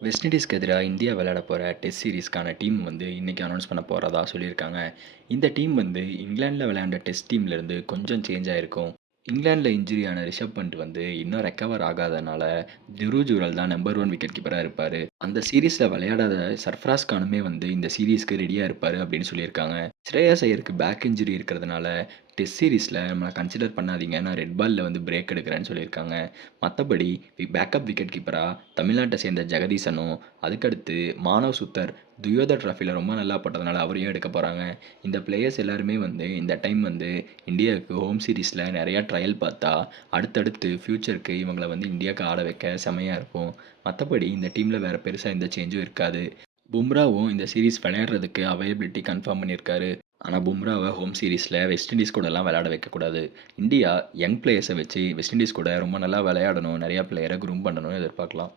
West இண்டீஸ்க்கு எதிராக India விளையாட போகிற டெஸ்ட் சீரிஸ்க்கான டீம் வந்து இன்றைக்கி அனௌன்ஸ் பண்ண போகிறதா சொல்லியிருக்காங்க. இந்த டீம் வந்து இங்கிலாந்தில் விளையாண்ட டெஸ்ட் டீம்லேருந்து கொஞ்சம் சேஞ்ச் ஆகிருக்கும் இங்கிலாந்தில் இன்ஜுரியான ரிஷப் பண்ட் வந்து இன்னும் ரெக்கவர் ஆகாதனால துரு ஜூரல் தான் நம்பர் ஒன் விக்கெட் கீப்பராக இருப்பார். அந்த சீரீஸில் விளையாடாத சர்ஃப்ராஸ் கானுமே வந்து இந்த சீரீஸ்க்கு ரெடியாக இருப்பார் அப்படின்னு சொல்லியிருக்காங்க. ஸ்ரேயா ஐயருக்கு பேக் இன்ஜுரி இருக்கிறதுனால டெஸ்ட் சீரீஸில் நம்மளை கன்சிடர் பண்ணாதீங்க. நான் ரெட் பாலில் வந்து பிரேக் எடுக்கிறேன்னு சொல்லியிருக்காங்க. மற்றபடி பேக்கப் விக்கெட் கீப்பராக தமிழ்நாட்டை சேர்ந்த ஜெகதீசனும் அதுக்கடுத்து மாணவ் சுத்தர் துயோதா ட்ராஃபியில் ரொம்ப நல்லா பட்டதுனால அவரையும் எடுக்க போகிறாங்க இந்த பிளேயர்ஸ் எல்லாருமே வந்து இந்த டைம் வந்து இந்தியாவுக்கு ஹோம் சீரீஸில் நிறையா ட்ரையல் பார்த்தா அடுத்தடுத்து ஃப்யூச்சருக்கு இவங்களை வந்து இந்தியாவுக்கு ஆட வைக்க செமையாக இருக்கும். மற்றபடி இந்த டீமில் வேறு பெருசாக எந்த சேஞ்சும் இருக்காது. பும்ராவும் இந்த சீரீஸ் விளையாடுறதுக்கு அவைலபிலிட்டி கன்ஃபார்ம் பண்ணியிருக்காரு. ஆனால் பும்ராவை ஹோம் சீரீஸில் வெஸ்ட் இண்டீஸ் கூடலாம் விளையாட வைக்கக்கூடாது. இந்தியா யங் பிளேயர்ஸை வச்சு வெஸ்ட் இண்டீஸ் கூட ரொம்ப நல்லா விளையாடணும். நிறையா பிளேயரை குரூம் பண்ணணும்னு எதிர்பார்க்கலாம்.